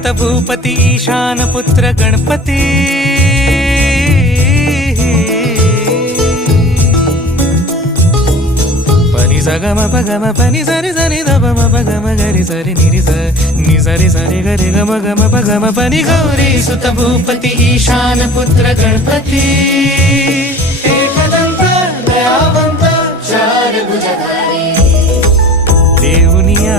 सुत भूपती ईशान पुत्र गणपती पनि सगम पगम पनि सरि सरि ध म पगम गरि सरि निरि स नि सरि सरि गरि गम गम पगम पनि गौरी सुत भूपती ईशान पुत्र गणपती